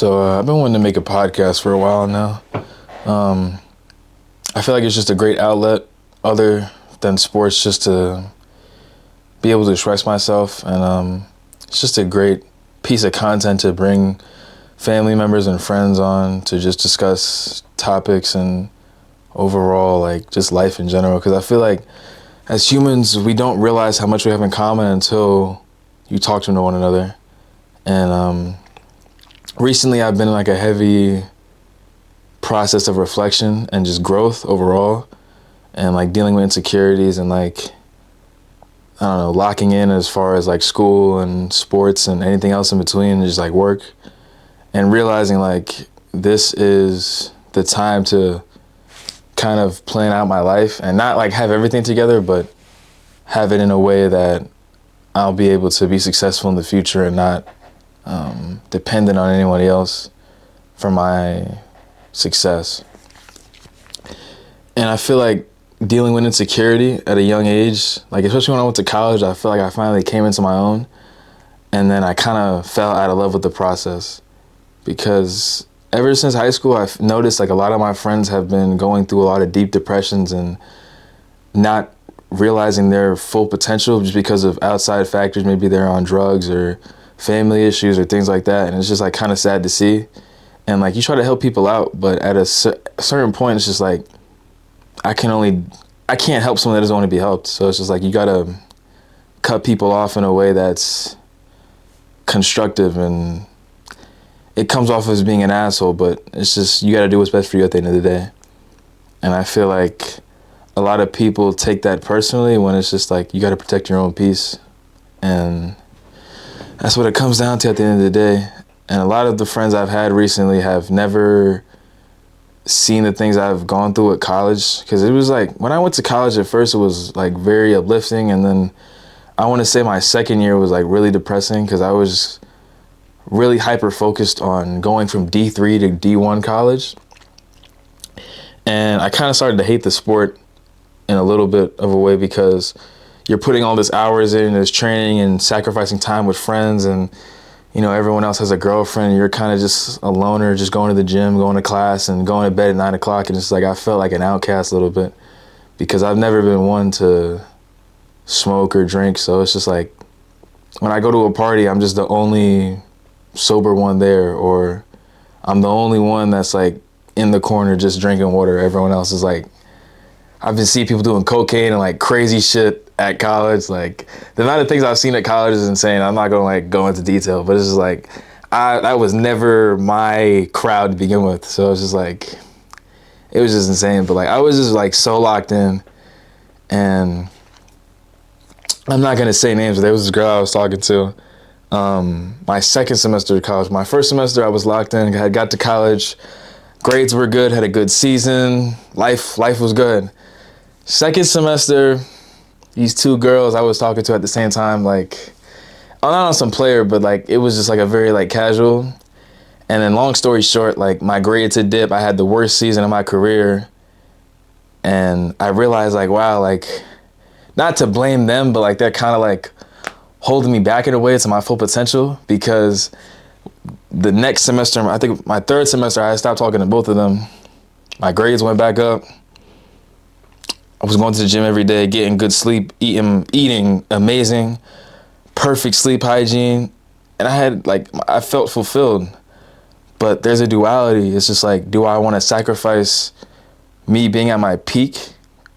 So I've been wanting to make a podcast for a while now. I feel like it's just a great outlet other than sports just to be able to express myself. And it's just a great piece of content to bring family members and friends on to just discuss topics and overall, like, just life in general. Because I feel like as humans, we don't realize how much we have in common until you talk to one another. And recently I've been in like a heavy process of reflection and just growth overall, and like dealing with insecurities and like, I don't know, locking in as far as like school and sports and anything else in between, just like work, and realizing like this is the time to kind of plan out my life and not like have everything together, but have it in a way that I'll be able to be successful in the future and not dependent on anybody else for my success. And I feel like dealing with insecurity at a young age, like especially when I went to college, I feel like I finally came into my own, and then I kind of fell out of love with the process, because ever since high school, I've noticed like a lot of my friends have been going through a lot of deep depressions and not realizing their full potential just because of outside factors. Maybe they're on drugs or family issues or things like that, and it's just like kind of sad to see. And like you try to help people out, but at a certain point, it's just like I can't help someone that doesn't want to be helped. So it's just like you gotta cut people off in a way that's constructive, and it comes off as being an asshole, but it's just you gotta do what's best for you at the end of the day. And I feel like a lot of people take that personally when it's just like you gotta protect your own peace, and that's what it comes down to at the end of the day. And a lot of the friends I've had recently have never seen the things I've gone through at college. Because it was like, when I went to college at first, it was like very uplifting. And then I want to say my second year was like really depressing, because I was really hyper focused on going from D3 to D1 college. And I kind of started to hate the sport in a little bit of a way, because you're putting all this hours in, this training and sacrificing time with friends, and you know, everyone else has a girlfriend, and you're kind of just a loner, just going to the gym, going to class, and going to bed at 9 o'clock. And it's like I felt like an outcast a little bit, because I've never been one to smoke or drink. So it's just like when I go to a party, I'm just the only sober one there, or I'm the only one that's like in the corner just drinking water. Everyone else is like, I've been seeing people doing cocaine and like crazy shit at college. Like the amount of things I've seen at college is insane. I'm not gonna like go into detail, but it's just like that was never my crowd to begin with. So it's just like it was just insane. But like I was just like so locked in, and I'm not gonna say names, but there was this girl I was talking to my second semester of college. My first semester I was locked in, I got to college, grades were good, had a good season, life was good. Second semester, these two girls I was talking to at the same time, like, I'm not on some player, but like it was just like a very like casual. And then long story short, like my grades had dipped. I had the worst season of my career, and I realized like, wow, like not to blame them, but like they're kind of like holding me back in a way to my full potential, because the next semester, I think my third semester, I stopped talking to both of them. My grades went back up. I was going to the gym every day, getting good sleep, eating amazing, perfect sleep hygiene. And I felt fulfilled. But there's a duality. It's just like, do I want to sacrifice me being at my peak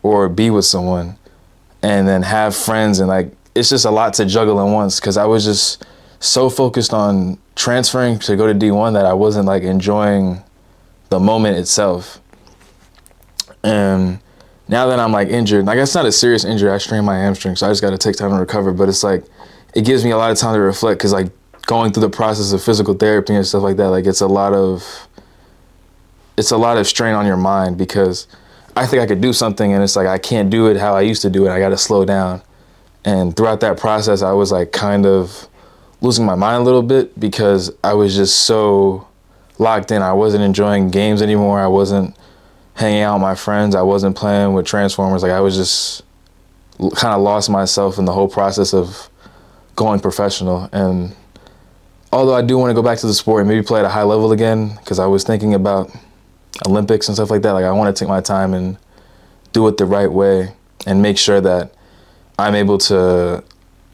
or be with someone and then have friends? And like, it's just a lot to juggle at once, because I was just so focused on transferring to go to D1 that I wasn't like enjoying the moment itself. And now that I'm like injured, like it's not a serious injury, I strained my hamstring, so I just got to take time to recover. But it's like, it gives me a lot of time to reflect, because like going through the process of physical therapy and stuff like that, like it's a lot of strain on your mind, because I think I could do something and it's like I can't do it how I used to do it. I got to slow down. And throughout that process, I was like kind of losing my mind a little bit, because I was just so locked in. I wasn't enjoying games anymore. I wasn't hanging out with my friends. I wasn't playing with Transformers. Like I was just kind of lost myself in the whole process of going professional. And although I do want to go back to the sport and maybe play at a high level again, because I was thinking about Olympics and stuff like that. Like, I want to take my time and do it the right way and make sure that I'm able to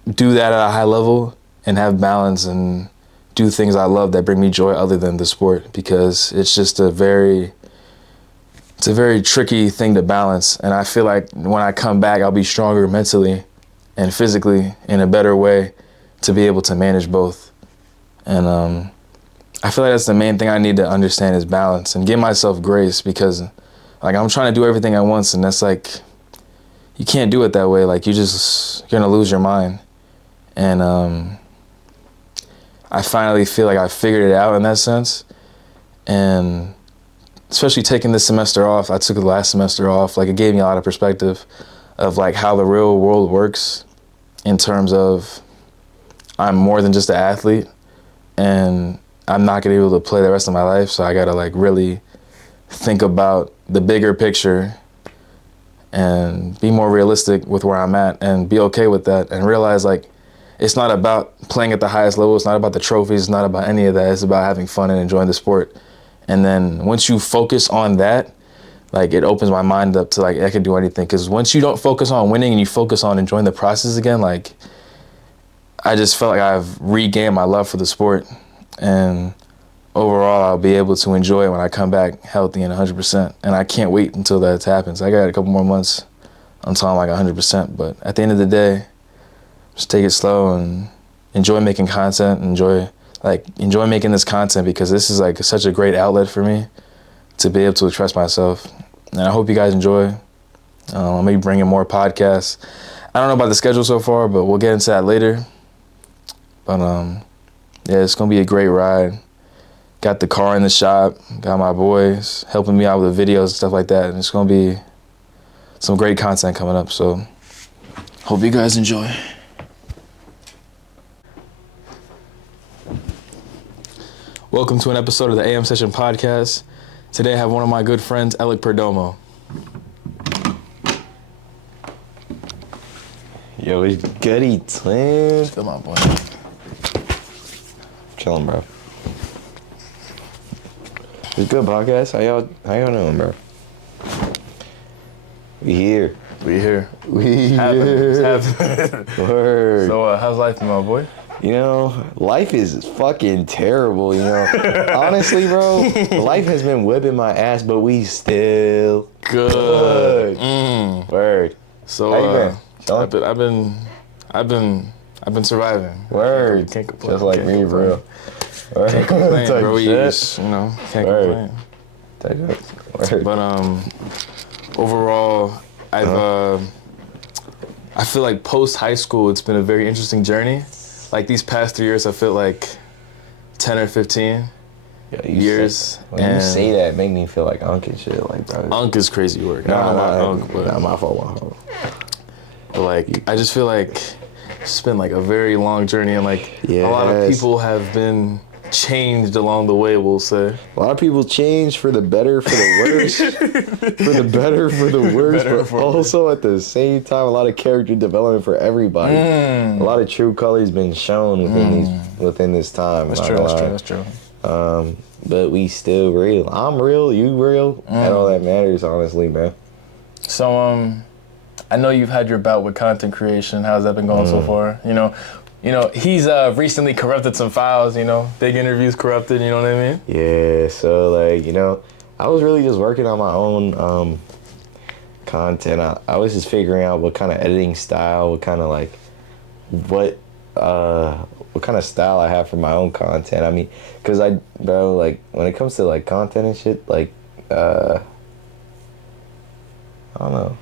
do that at a high level and have balance and do things I love that bring me joy other than the sport, because it's just a very tricky thing to balance. And I feel like when I come back, I'll be stronger mentally and physically in a better way to be able to manage both. And I feel like that's the main thing I need to understand is balance and give myself grace, because like I'm trying to do everything at once, and that's like, you can't do it that way. Like, you're gonna lose your mind. And I finally feel like I figured it out in that sense. And especially taking this semester off, I took the last semester off, like it gave me a lot of perspective of like how the real world works in terms of I'm more than just an athlete, and I'm not gonna be able to play the rest of my life. So I gotta like really think about the bigger picture and be more realistic with where I'm at and be okay with that, and realize like it's not about playing at the highest level. It's not about the trophies. It's not about any of that. It's about having fun and enjoying the sport. And then once you focus on that, like it opens my mind up to like, I can do anything. Because once you don't focus on winning and you focus on enjoying the process again, like I just felt like I've regained my love for the sport. And overall, I'll be able to enjoy it when I come back healthy and 100%. And I can't wait until that happens. I got a couple more months until I'm like 100%. But at the end of the day, just take it slow and enjoy making content. Enjoy making this content, because this is like such a great outlet for me to be able to express myself. And I hope you guys enjoy. I'm maybe bringing more podcasts. I don't know about the schedule so far, but we'll get into that later. But yeah, it's gonna be a great ride. Got the car in the shop, got my boys helping me out with the videos and stuff like that. And it's gonna be some great content coming up. So hope you guys enjoy. Welcome to an episode of the AM Session Podcast. Today I have one of my good friends, Alec Perdomo. Yo, it's goody, twin. Come on, boy. Chillin', bro. It's good podcast. How y'all doing, bro? We here. It's happening. Word. So how's life, my boy? You know, life is fucking terrible, you know. Honestly, bro, life has been whipping my ass, but we still Good. Word. So how you been? I've been surviving. Word. Can't complain. Just like me, bro. Word. Can't complain, Type bro. shit. Can't Word. complain. Word. But overall, I feel like post high school, it's been a very interesting journey. Like these past 3 years, I feel like 10 or 15 years. When you say that, it make me feel like Unk and shit. Like, bro. Unk is crazy work. Nah, Not my fault. But like, I just feel like it's been like a very long journey, and like yes. A lot of people have been changed along the way, we'll say. A lot of people change for the better, for the worse. For the better, for the worse, but also at the same time, a lot of character development for everybody. A lot of true colors been shown within this time. That's true. But we still real. I'm real, you real, and all that matters, honestly, man. So I know you've had your bout with content creation. How's that been going so far? You know, he's recently corrupted some files, big interviews corrupted, you know what I mean? Yeah, so like, I was really just working on my own content. I was just figuring out what kind of editing style, what kind of what kind of style I have for my own content. I mean, cause like when it comes to like content and shit, like, I don't know.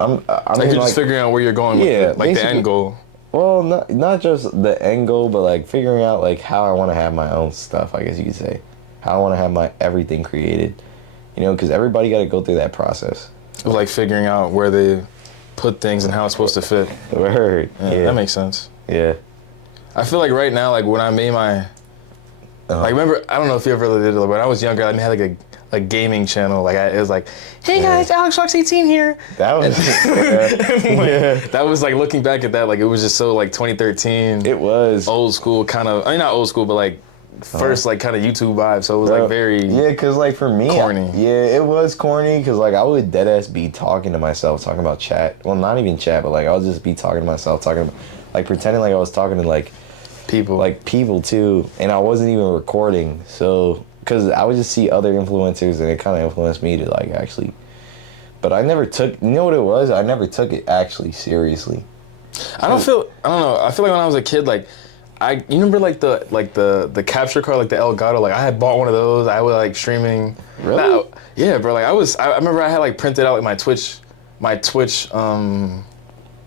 You're just figuring out where you're going with it, like the end goal. Well, not just the end goal, but like figuring out like how I want to have my own stuff, I guess you could say. How I want to have my everything created. Because everybody got to go through that process. Like figuring out where they put things and how it's supposed to fit. Word. Yeah. That makes sense. Yeah. I feel like right now, like when I made my, like remember, I don't know if you ever did it, but when I was younger, I had like a gaming channel. Like it was like, hey guys, Alex Fox 18 here. That was That was like looking back at that, like it was just so like 2013. It was old school kind of. I mean, not old school, but like first like kind of YouTube vibe. So it was like very cause like for me, corny. It was corny, cause like I would deadass be talking to myself, talking about chat. Well, not even chat, but like I'll just be talking to myself, like pretending like I was talking to like people too, and I wasn't even recording. So, cause I would just see other influencers, and it kind of influenced me to like actually. But I never took. You know what it was? I never took it actually seriously. I don't know. I feel like when I was a kid, like you remember like the capture card, like the Elgato. Like I had bought one of those. I was like streaming. Really? Yeah, bro. Like I remember I had like printed out like my Twitch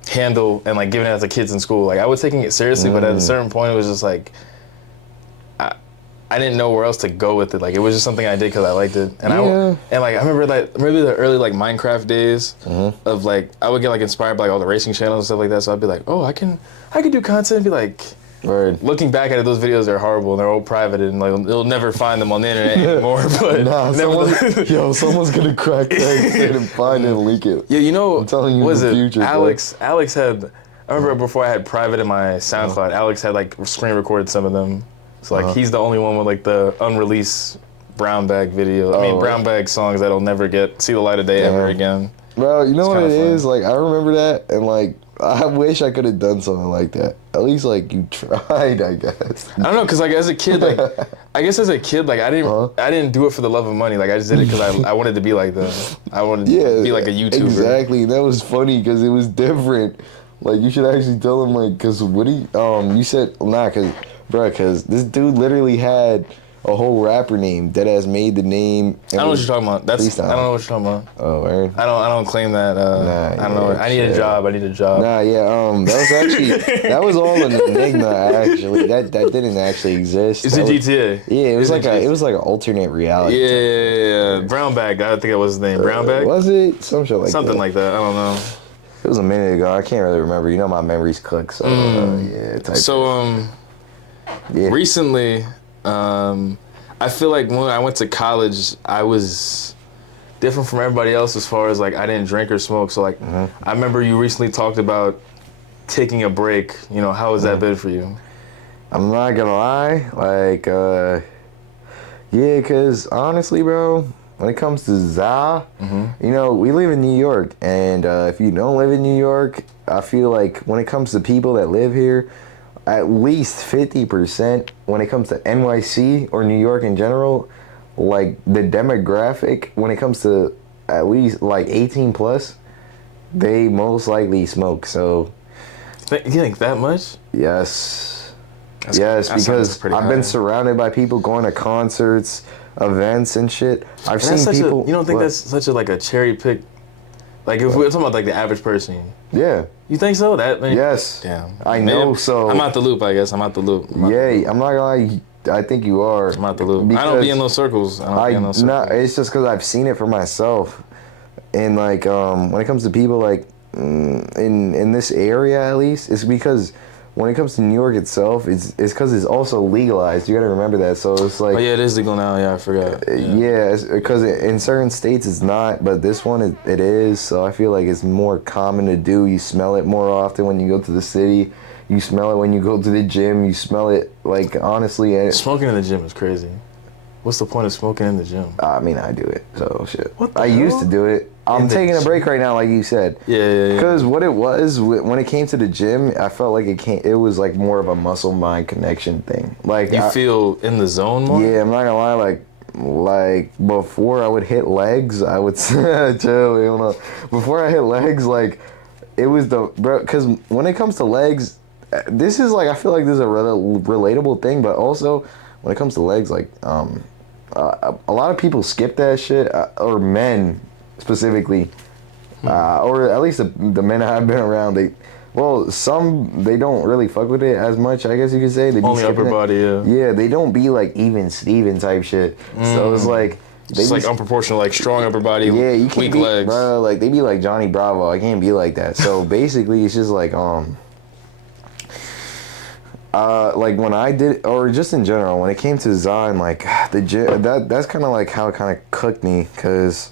handle and like giving it out to kids in school. Like I was taking it seriously, but at a certain point it was just like I didn't know where else to go with it. Like it was just something I did because I liked it, and I remember like maybe the early like Minecraft days of like I would get like inspired by like all the racing channels and stuff like that. So I'd be like, oh, I can do content and be like. Word. Looking back at it, those videos are horrible and they're all private and like you'll never find them on the internet anymore. But someone's gonna crack that and find it and leak it. Yeah, you know, I'm telling you, was in the it future, Alex? Bro. Alex had. I remember before I had private in my SoundCloud. Alex had like screen recorded some of them. So like he's the only one with like the unreleased brown bag video. I mean brown bag songs that'll never see the light of day ever again. Bro, you know what it is? Like I remember that, and like I wish I could have done something like that. At least like you tried, I guess. I don't know, cause like as a kid, like I didn't do it for the love of money. Like I just did it because I wanted to be like them. I wanted to be like a YouTuber. Exactly, and that was funny because it was different. Like you should actually tell him like, cause what you said cause this dude literally had a whole rapper name. Deadass made the name. I don't know what you're talking about. I don't know what you're talking about. Oh, right. I don't claim that. I don't know. I need a job. Nah, yeah. That was actually all an enigma. Actually, that didn't actually exist. It's a GTA. Yeah, it was like an alternate reality. Yeah. Brown Bag. I think that was his name. Brown Bag. Was it some shit like something that? like that? I don't know. It was a minute ago. I can't really remember. You know, my memory's cooked. So recently. I feel like when I went to college, I was different from everybody else as far as like I didn't drink or smoke. So like I remember you recently talked about taking a break. You know, how has that been for you? I'm not gonna lie, like cause honestly, bro, when it comes to ZA, you know, we live in New York, and if you don't live in New York, I feel like when it comes to people that live here, at least 50% when it comes to NYC or New York in general, like the demographic when it comes to at least like 18 plus, they most likely smoke. So you think that much? Yes, because I've been surrounded by people going to concerts, events and shit. I've seen people. You don't think that's such a cherry pick? Like if we're talking about like the average person. Yeah. You think so? Yes. Damn. I know. So I'm out the loop. I guess I'm out the loop. I'm not gonna lie. I think you are. I'm out the loop. I don't be in those circles. No, it's just because I've seen it for myself, and like when it comes to people like in this area at least, it's because when it comes to New York itself, it's because it's also legalized. You gotta remember that. So it's like, oh yeah, it is legal now. Yeah, I forgot. Yeah, because in certain states it's not, but this one it is. So I feel like it's more common to do. You smell it more often when you go to the city. You smell it when you go to the gym. You smell it like honestly. Smoking in the gym is crazy. What's the point of smoking in the gym? I mean, I do it. So shit. What the I hell? used to do it. I'm taking a break right now, like you said. Yeah. Because what it was, when it came to the gym, I felt like it was like more of a muscle-mind connection thing. Like you feel in the zone more? Yeah, I'm not gonna lie. Like before I would hit legs, I would chill. Before I hit legs, like it was because when it comes to legs, this is like I feel like this is a relatable thing, but also when it comes to legs, like a lot of people skip that shit, or men specifically, or at least the men I've been around, some they don't really fuck with it as much, I guess you could say. They be only upper body, yeah, they don't be like even Steven type shit. So it's like it's like unproportional, like strong upper body, you can't weak legs, bro. Like they be like Johnny Bravo. I can't be like that. So basically, it's just like Like when I did, or just in general, when it came to Zion, like the gym, that's kind of like how it kind of cooked me, cause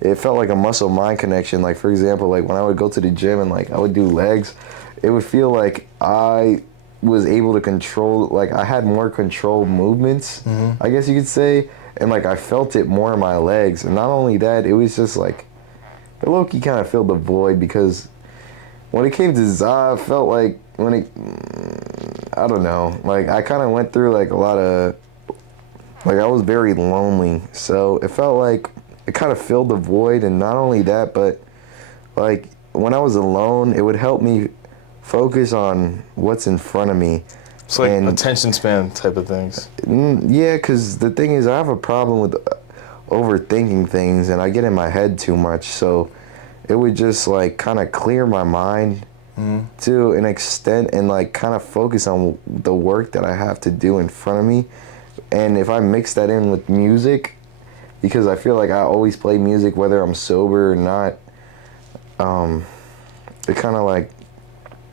it felt like a muscle mind connection. Like for example, like when I would go to the gym and like I would do legs, it would feel like I was able to control, like I had more controlled movements, I guess you could say, and like I felt it more in my legs. And not only that, it was just like it low-key kind of filled the void, because when it came to Za, I felt like when it, I don't know, like I kind of went through like a lot of, like I was very lonely, so it felt like it kind of filled the void. And not only that, but like when I was alone, it would help me focus on what's in front of me. It's like attention span type of things. Yeah, because the thing is, I have a problem with overthinking things, and I get in my head too much, so it would just like kind of clear my mind to an extent, and like kind of focus on the work that I have to do in front of me. And if I mix that in with music, because I feel like I always play music whether I'm sober or not, it kind of like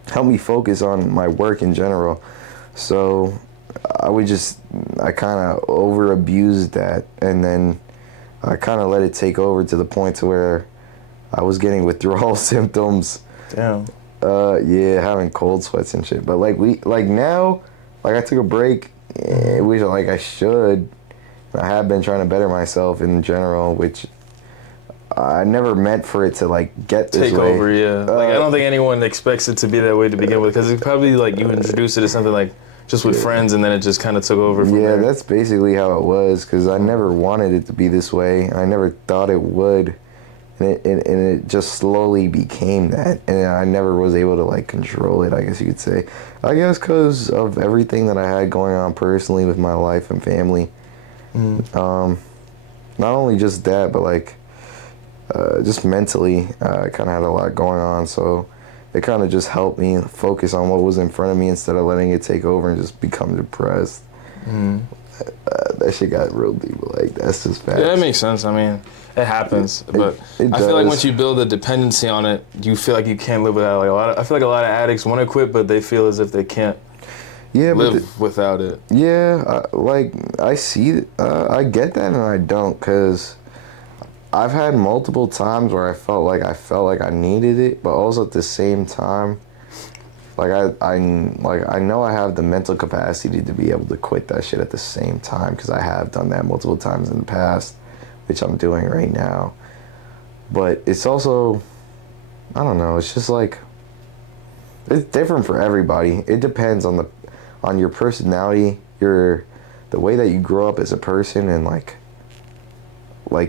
helped me focus on my work in general. So I kind of over abused that, and then I kind of let it take over to the point to where I was getting withdrawal symptoms. Damn. Yeah, having cold sweats and shit. But now, I took a break, which like I should. I have been trying to better myself in general, which I never meant for it to like get this Take way. over, yeah. Like I don't think anyone expects it to be that way to begin with, because it's probably like you introduced it as something like just with friends, and then it just kind of took over from there. That's basically how it was, because I never wanted it to be this way. I never thought it would. And it just slowly became that, and I never was able to like control it, I guess you could say. I guess because of everything that I had going on personally with my life and family. Not only just that, but like just mentally, I kind of had a lot going on, so it kind of just helped me focus on what was in front of me instead of letting it take over and just become depressed. That shit got real deep, like that's just facts. Yeah, that makes sense. I mean, it happens, but I feel like once you build a dependency on it, you feel like you can't live without it. Like I feel like a lot of addicts want to quit, but they feel as if they can't live without it. Yeah, I see, I get that, and I don't, because I've had multiple times where I felt like I needed it, but also at the same time, like I know I have the mental capacity to be able to quit that shit at the same time, because I have done that multiple times in the past, which I'm doing right now. But it's also, I don't know, it's just like, it's different for everybody. It depends on your personality, the way that you grow up as a person, and like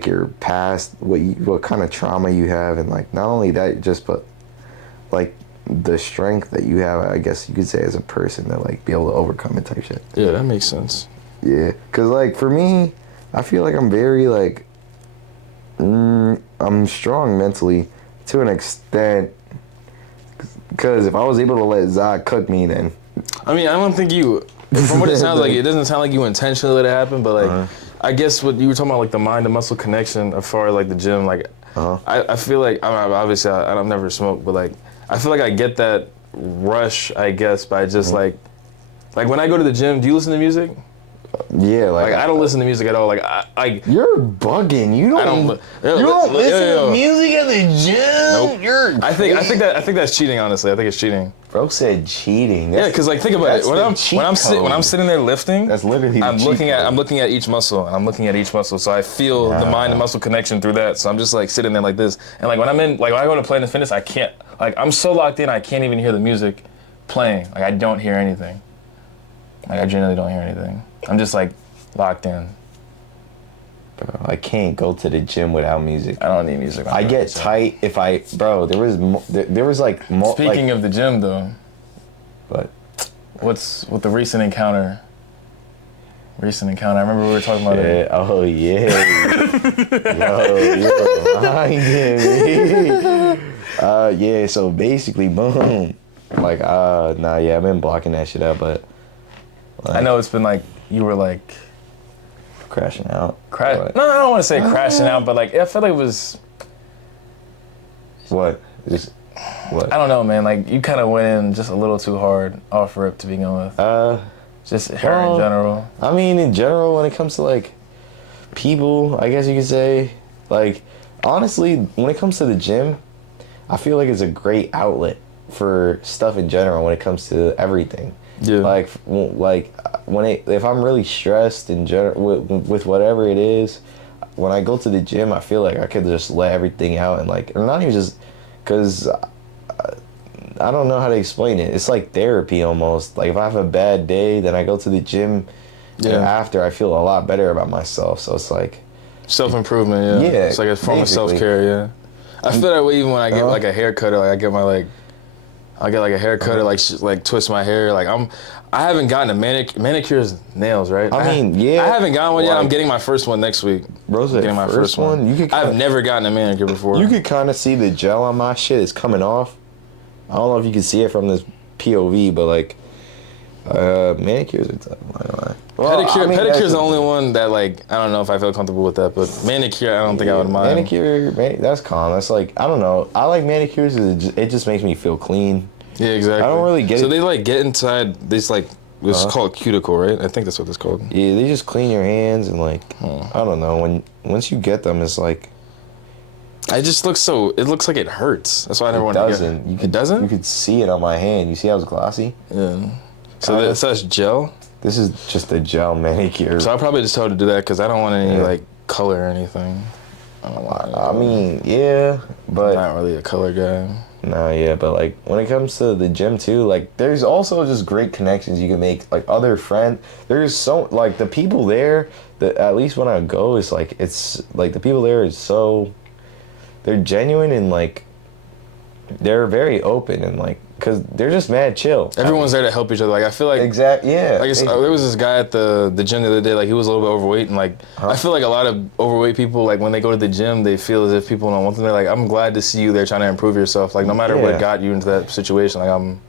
your past, what kind of trauma you have, and like not only that, but like the strength that you have, I guess you could say, as a person to like be able to overcome it type shit. Yeah, that makes sense. Yeah, because like for me, I feel like I'm very like I'm strong mentally to an extent, because if I was able to let Zod cook me, then I mean, I don't think you, from what it sounds like, it doesn't sound like you intentionally let it happen, but like I guess what you were talking about, like the mind to muscle connection as far as like the gym, like I feel like, I mean, obviously I've never smoked, but like I feel like I get that rush, I guess, by just like when I go to the gym, do you listen to music? Yeah, like I don't listen to music at all. Like I you're bugging. You don't listen to music at the gym. Nope. I think that's cheating. Honestly, I think it's cheating. Bro said cheating. Yeah, because like think about it. When I'm sitting there lifting, that's literally. I'm looking at each muscle, and I'm looking at each muscle, so I feel the mind and muscle connection through that. So I'm just like sitting there like this, and like when when I go to Planet Fitness, I can't, like I'm so locked in, I can't even hear the music playing. Like I don't hear anything. Like I generally don't hear anything. I'm just like locked in. Bro, I can't go to the gym without music. I don't need music. I get tight if there was like. Speaking of the gym though. But. What's with the recent encounter? I remember we were talking about it. Oh yeah. Yo, you're reminding me. Yeah, so basically, boom. Like, I've been blocking that shit out, but. Like, I know it's been like, you were like crashing out. No, I don't want to say crashing out, but like I feel like it was. What? What? I don't know, man. Like you kind of went in just a little too hard off rip to begin with. Just her in general. I mean, in general, when it comes to like people, I guess you could say, like, honestly, when it comes to the gym, I feel like it's a great outlet for stuff in general when it comes to everything. Yeah. Like if I'm really stressed in general with whatever it is, when I go to the gym, I feel like I could just let everything out and like, or not even just, cause I don't know how to explain it. It's like therapy almost. Like if I have a bad day, then I go to the gym, and after I feel a lot better about myself. So it's like self-improvement. Yeah. It's like a form of self-care. Yeah. I feel that way even when I get like a haircut, or like I get like a haircut or like twist my hair. Like I haven't gotten a manicure's nails, right? I haven't gotten one yet. I'm getting my first one next week. Bro's getting my first one. I've never gotten a manicure before. You could kind of see the gel on my shit is coming off. I don't know if you can see it from this POV, but like manicures are tough. Pedicure's the only one that like I don't know if I feel comfortable with that, but manicure I don't think I would mind. Manicure, that's calm. That's like I don't know. I like manicures. It just makes me feel clean. Yeah, exactly. I don't really get it. So they like get inside this like it's called cuticle, right? I think that's what it's called. Yeah, they just clean your hands and like I don't know. Once you get them, it's like. It just looks so. It looks like it hurts. That's why I never want to get it. It doesn't. You could see it on my hand. You see how it's glossy? Yeah. So that's gel. This is just a gel manicure. So I'll probably just tell her to do that because I don't want any like color or anything. I don't want. I mean, yeah, but I'm not really a color guy. No, yeah, but like when it comes to the gym too, like there's also just great connections you can make, like other friends. There's so like the people there that at least when I go, it's like the people there is so. They're genuine and like they're very open and like because they're just mad chill. Everyone's there to help each other. Like I feel like there was this guy at the gym the other day. Like he was a little bit overweight and like I feel like a lot of overweight people like when they go to the gym they feel as if people don't want them. They're like I'm glad to see you there trying to improve yourself. Like no matter what got you into that situation. Like I'm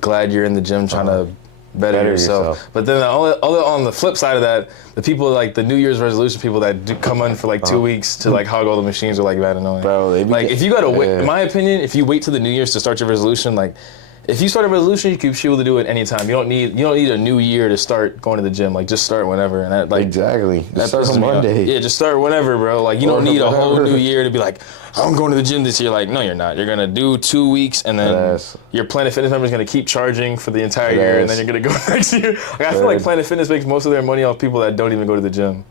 glad you're in the gym trying to better yourself. But then on the flip side of that, the people like the New Year's resolution people that do come in for like 2 weeks to like hog all the machines are like bad annoying. Bro, if you gotta wait, in my opinion, if you wait till the New Year's to start your resolution, like if you start a resolution, you should be able to do it anytime. You don't need a new year to start going to the gym. Like just start whenever, and that like exactly. Just start on Monday. Yeah, just start whenever, bro. Like you don't need a whole new year to be like, I'm going to the gym this year. Like no, you're not. You're gonna do 2 weeks, and then your Planet Fitness member is gonna keep charging for the entire year, and then you're gonna go next year. Like I feel like Planet Fitness makes most of their money off people that don't even go to the gym.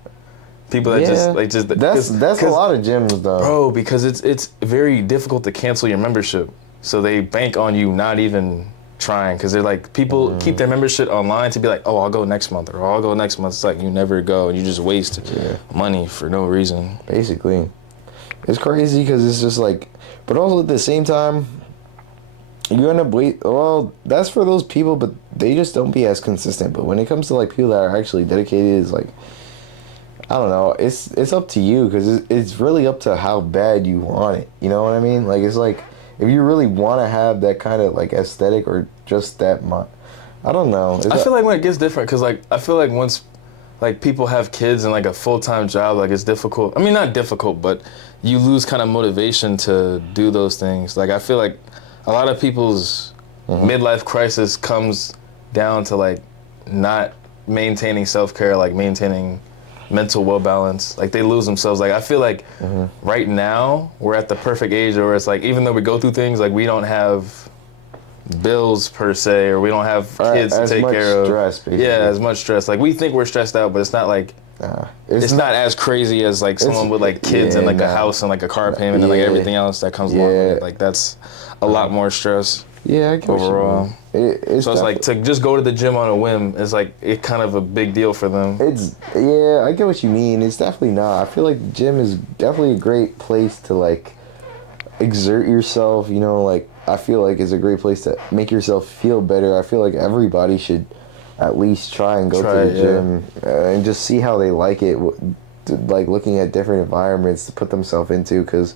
People that that's a lot of gyms though, bro. Because it's very difficult to cancel your membership. So they bank on you not even trying because they're like people keep their membership online to be like, oh, I'll go next month or I'll go next month. It's like you never go and you just waste money for no reason. Basically, it's crazy because it's just like, but also at the same time, you end up well, that's for those people, but they just don't be as consistent. But when it comes to like people that are actually dedicated, it's like, I don't know. It's up to you because it's really up to how bad you want it. You know what I mean? Like it's like. If you really want to have that kind of like aesthetic or just that I don't know. I feel like when it gets different, because like I feel like once like people have kids and like a full-time job, like it's difficult. I mean, not difficult, but you lose kind of motivation to do those things. Like I feel like a lot of people's midlife crisis comes down to like not maintaining self-care, like maintaining mental well balance. Like they lose themselves. Like I feel like right now we're at the perfect age where it's like even though we go through things, like we don't have bills per se, or we don't have kids to take care of. Stress, basically. Yeah, as much stress. Like we think we're stressed out, but it's not like it's not as crazy as like someone with like kids and like a house and like a car payment and like everything else that comes along with it. Like that's a lot more stress. Yeah, I get overall. It's so it's like to just go to the gym on a whim is like it kind of a big deal for them. I get what you mean. It's definitely not. I feel like the gym is definitely a great place to like exert yourself. You know, like I feel like it's a great place to make yourself feel better. I feel like everybody should at least try and go to the gym and just see how they like it. Like looking at different environments to put themselves into, because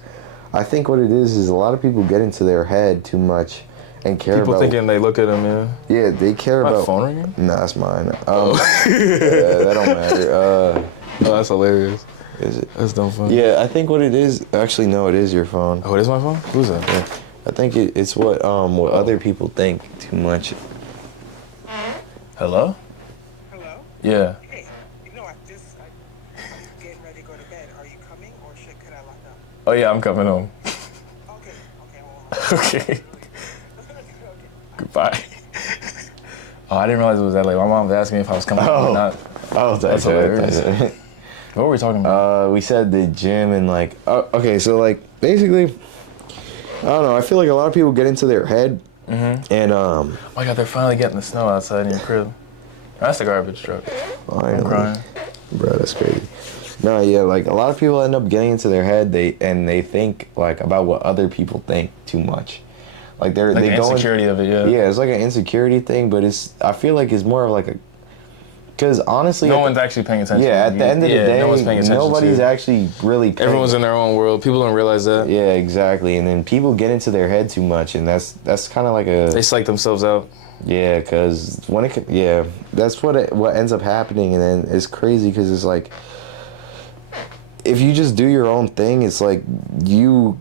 I think what it is a lot of people get into their head too much. And care people about, thinking they look at them, yeah, they care about. My phone ringing? Nah, that's mine. That don't matter. Oh, that's hilarious. Is it? That's dumb fun. Yeah, I think what it is. Actually, no, it is your phone. Oh, it is my phone. Who's that? Yeah. I think it's what other people think too much. Hello? Hello? Yeah. Hey, I'm getting ready to go to bed. Are you coming or could I lock up? Oh yeah, I'm coming home. Okay, well, Okay. okay. Goodbye. Oh, I didn't realize it was that late. My mom was asking me if I was coming home or not. Oh, That's hilarious. What were we talking about? We said the gym and like, okay, so like basically, I don't know. I feel like a lot of people get into their head, and Oh my God, they're finally getting the snow outside in your crib. That's a garbage truck. I'm crying. Bro, that's crazy. No, yeah, like a lot of people end up getting into their head. They think like about what other people think too much. Like Like they the go insecurity of it, yeah. Yeah, it's like an insecurity thing, but I feel like it's more of like a. Because honestly, No one's actually paying attention. yeah, at the end of the day, no one's paying attention. nobody's actually really. Everyone's in their own world. People don't realize that. Yeah, exactly. And then people get into their head too much, and that's kind of like They psych themselves out. yeah, because that's what ends up happening, and then it's crazy because it's like if you just do your own thing, it's like you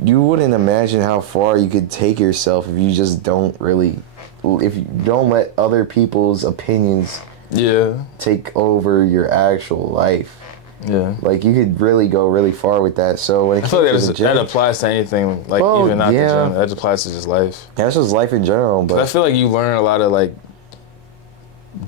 wouldn't imagine how far you could take yourself if you just if you don't let other people's opinions take over your actual life. Yeah. Like you could really go really far with that. So when I feel like that applies to anything, like even not the gym. That applies to just life. That's just life in general. But I feel like you learn a lot of like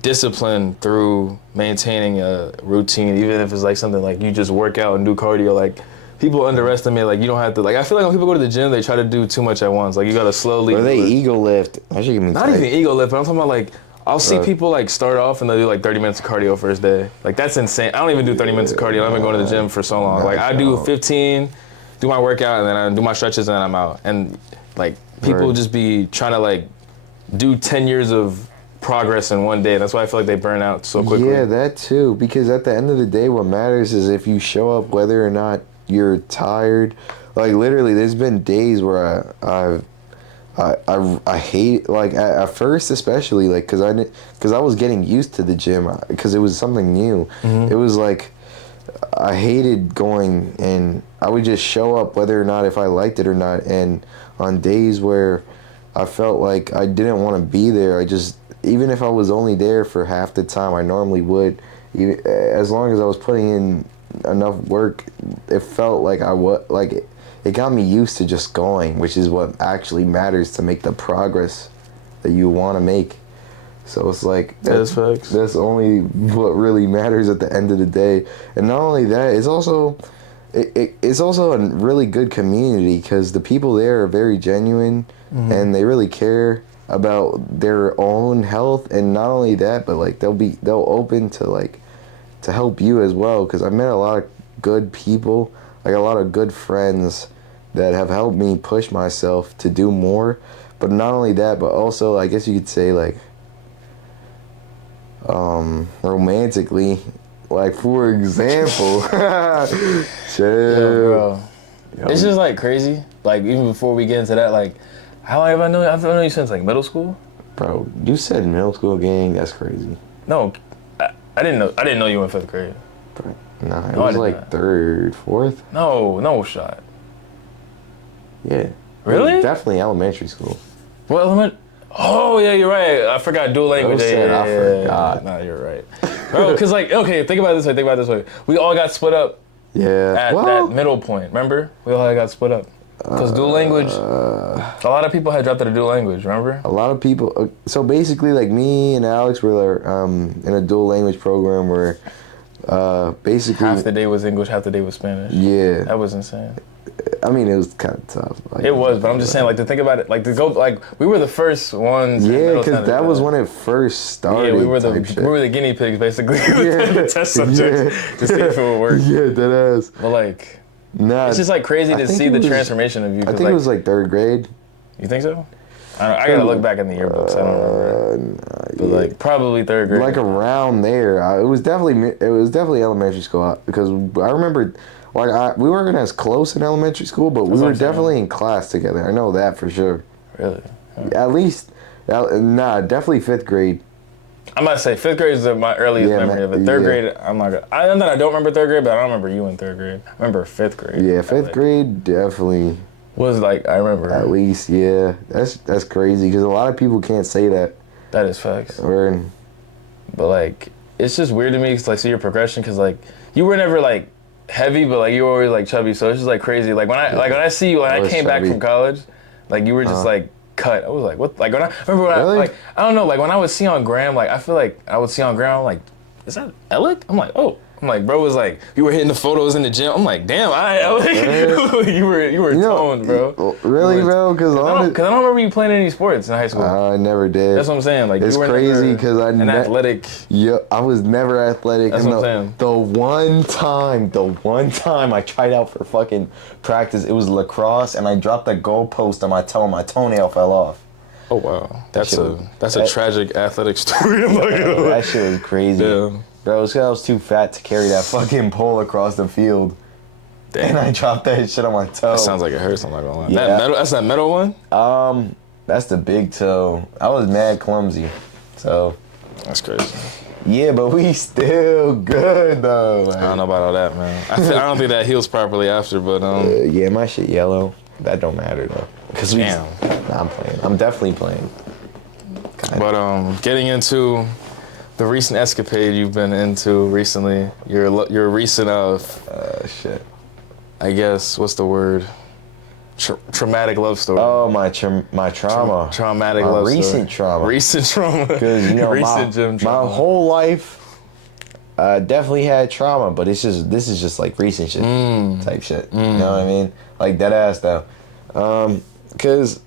discipline through maintaining a routine, even if it's like something like you just work out and do cardio. Like people underestimate, like you don't have to. Like I feel like when people go to the gym, they try to do too much at once. Like you gotta slowly. Or they ego lift. That should give me not even ego lift, but I'm talking about like. I'll see people like start off and they'll do like 30 minutes of cardio first day. Like that's insane. I don't even do 30 minutes of cardio. I've been going to the gym for so long. Like I do 15, do my workout, and then I do my stretches and then I'm out. And like people just be trying to like do 10 years of progress in one day. That's why I feel like they burn out so quickly. Yeah, that too. Because at the end of the day, what matters is if you show up whether or not you're tired. Like literally, there's been days where I hate, like at first especially, like because I was getting used to the gym because it was something new. It was like I hated going, and I would just show up whether or not if I liked it or not. And on days where I felt like I didn't want to be there, even if I was only there for half the time I normally would, as long as I was putting in enough work, it felt like it got me used to just going, which is what actually matters to make the progress that you want to make. So it's like that's only what really matters at the end of the day. And not only that, it's also a really good community because the people there are very genuine and they really care about their own health. And not only that, but like they'll open to help you as well. Because I met a lot of good people, like a lot of good friends that have helped me push myself to do more. But not only that, but also I guess you could say like romantically, like for example, Bro. It's just like crazy. Like even before we get into that, like how long have I known you? I've known you since like middle school. Bro, you said middle school gang. That's crazy. No, I didn't know you in 5th grade. Bro, nah, it was like 3rd, 4th. No shot. Yeah. Really? Definitely elementary school. What element? Oh yeah, you're right. I forgot dual language. I forgot. Nah, you're right. Bro, because like, okay, think about it this way. We all got split up at that middle point. Remember? We all got split up. Because dual language, a lot of people had dropped out of dual language, remember? A lot of people. So basically, like me and Alex were in a dual language program where basically half the day was English, half the day was Spanish. Yeah. That was insane. I mean, it was kind of tough. Like, it was, but I'm just saying, like, to think about it, like, to go, like, we were the first ones. Yeah, because that was when it first started. Yeah, we were the guinea pigs, basically. The test subjects to see if it would work. Yeah, that ass. But, like, nah, it's just, like, crazy to see the transformation of you. I think it was, like, 3rd grade. You think so? I gotta look back in the yearbooks. I don't remember. But, like, probably 3rd grade. Like, around there. It was definitely elementary school because I remember... Like, we weren't as close in elementary school, but we were definitely in class together. I know that for sure. Really? At least, definitely 5th grade. I'm about to say 5th grade is my earliest memory of it. 3rd grade, I'm not gonna. I don't remember 3rd grade, but I don't remember you in 3rd grade. I remember 5th grade. Yeah, 5th grade, definitely. Was like I remember. At least, yeah. That's crazy because a lot of people can't say that. That is facts. Or, But like, it's just weird to me to like see your progression because like you were never like heavy, but like you were always like chubby. So it's just like crazy. Like when I see you when I came back from college, like you were just like cut. I was like, what? Like when I remember when Really? I like I don't know. Like when I would see on Graham, like I feel like I would see on Graham, I'm like, is that Alec? I'm like, oh. I'm like, bro was like, you were hitting the photos in the gym. I'm like, damn, you were toned, bro. Really, bro? Because I don't remember you playing any sports in high school. I never did. That's what I'm saying. Like It's you were crazy because an athletic. Yeah, I was never athletic. That's And what I'm saying. The one time I tried out for fucking practice, it was lacrosse, and I dropped the goalpost on my toe, and my toenail fell off. Oh wow, that's That a tragic athletic story. I'm not gonna lie. That shit was crazy. Damn. Bro, it's 'cause I was too fat to carry that fucking pole across the field. Damn. And I dropped that shit on my toe. That sounds like it hurts. I'm not gonna lie. Yeah. That's that metal one. That's the big toe. I was mad clumsy. So, That's crazy. yeah, but we still good though. Like, I don't know about all that, man. I don't think that heals properly after, but yeah, my shit yellow. That don't matter though. Cause Damn. I'm playing. I'm definitely playing. but getting into the recent escapade you've been into recently, your recent Shit. I guess what's the word? Traumatic love story. Oh, my trauma. Traumatic My love recent story. trauma. Recent trauma. Because you know recent gym my trauma. whole life, definitely had trauma, but this is just like recent shit type shit. You know what I mean? Like dead ass though. Cause,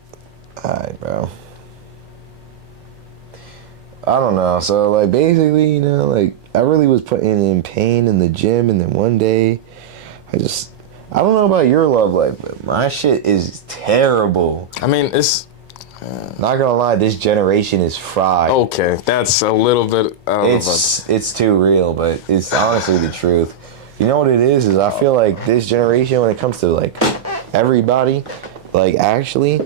alright, bro. I don't know. So like basically, you know, like I really was putting in pain in the gym, and then one day, I don't know about your love life, but my shit is terrible. I mean, it's Not gonna lie, this generation is fried. okay. That's a little bit. I don't know about It's too real, but it's honestly the truth. You know what it is I feel like this generation, when it comes to like everybody, like actually,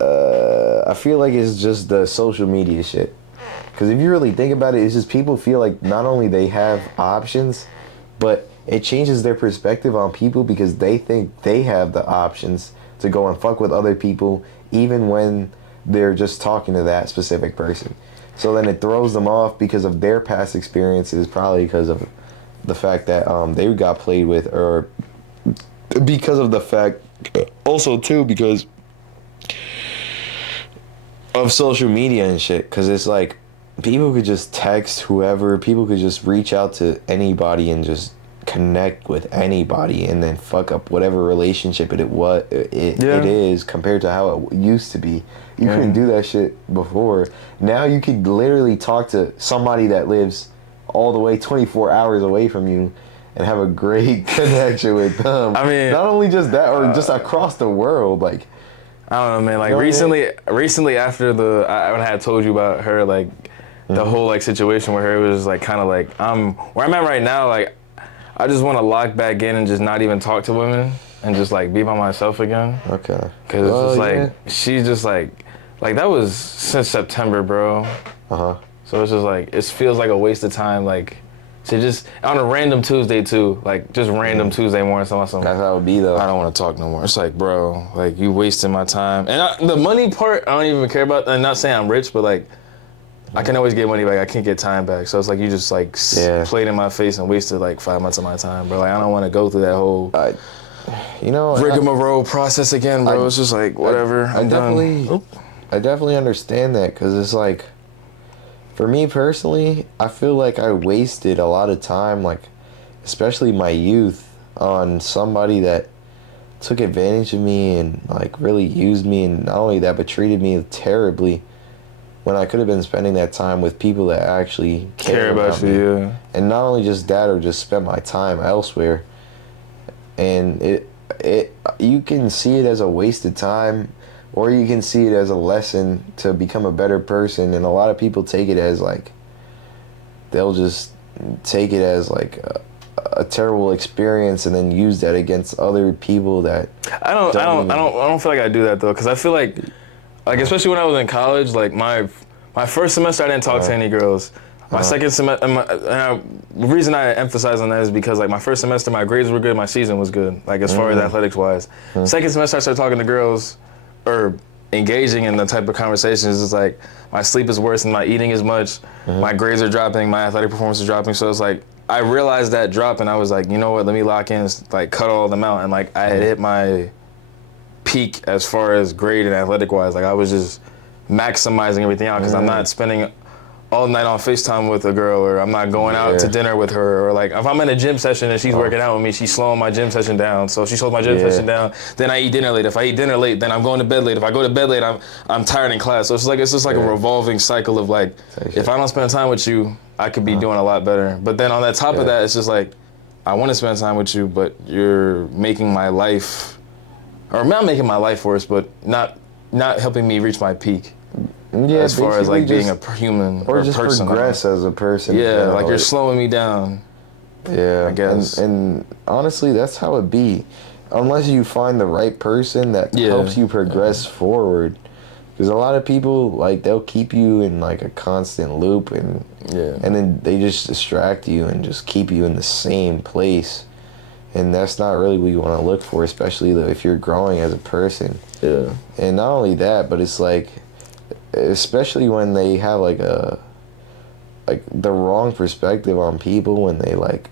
I feel like it's just the social media shit. Because if you really think about it, it's just people feel like not only they have options, but it changes their perspective on people because they think they have the options to go and fuck with other people even when they're just talking to that specific person. So then it throws them off because of their past experiences, probably because of the fact that they got played with, or because of the fact also too because of social media and shit. Because it's like people could just text whoever, people could just reach out to anybody and just connect with anybody and then fuck up whatever relationship it is compared to how it used to be. You couldn't do that shit before. Now you could literally talk to somebody that lives all the way 24 hours away from you and have a great connection with them. I mean, not only just that, or just across the world. Like, I don't know, man. Like You know what I mean? recently after when I had told you about her, like the whole like situation where her, it was like kind of like where I'm at right now. Like I just want to lock back in and just not even talk to women and just like be by myself again. okay, Cause it's just like she's just like that was since September, bro. So it's just like it feels like a waste of time. Like to just on a random Tuesday too, like just random Tuesday morning, something. that's how it would be though. I don't want to talk no more. It's like, bro, like you wasting my time. And the money part, I don't even care about. I'm not saying I'm rich, but like, I can always get money back. I can't get time back. So it's like you just like played in my face and wasted like 5 months of my time, bro. Like I don't want to go through that whole rigmarole process again, bro. It's just like whatever. I definitely understand that because it's like, for me personally, I feel like I wasted a lot of time, like especially my youth, on somebody that took advantage of me and like really used me, and not only that, but treated me terribly, when I could have been spending that time with people that actually care about you. me. Yeah. And not only just that, or just spend my time elsewhere. And you can see it as a wasted time, or you can see it as a lesson to become a better person. And a lot of people take it as like, they'll just take it as like a terrible experience and then use that against other people that I don't feel like I do that though, because I feel like especially when I was in college, like my first semester I didn't talk to any girls. My second semester, the reason I emphasize on that is because like my first semester, my grades were good, my season was good, like as far as athletics wise. Second semester, I started talking to girls, or engaging in the type of conversations. It's like my sleep is worse and my eating is much, my grades are dropping, my athletic performance is dropping. So it's like I realized that drop and I was like, you know what? Let me lock in, like cut all of them out, and like I had hit my peak as far as grade and athletic wise. Like I was just maximizing everything out because I'm not spending all night on FaceTime with a girl, or I'm not going out to dinner with her, or like if I'm in a gym session and she's working out with me, she's slowing my gym session down. So if she slows my gym session down, then I eat dinner late. If I eat dinner late, then I'm going to bed late. If I go to bed late, I'm tired in class. So it's just like a revolving cycle of like, if I don't spend time with you, I could be doing a lot better. But then on the top of that, it's just like, I want to spend time with you, but you're making my life, or not making my life worse, but not helping me reach my peak. Yeah, as far as like being a human or just person, progress as a person. Yeah, like you're slowing me down. Yeah, I guess. And honestly, that's how it be. Unless you find the right person that helps you progress forward. Because a lot of people, like, they'll keep you in like a constant loop, and then they just distract you and just keep you in the same place. And that's not really what you want to look for, especially if you're growing as a person. Yeah. And not only that, but it's like, especially when they have like the wrong perspective on people, when they like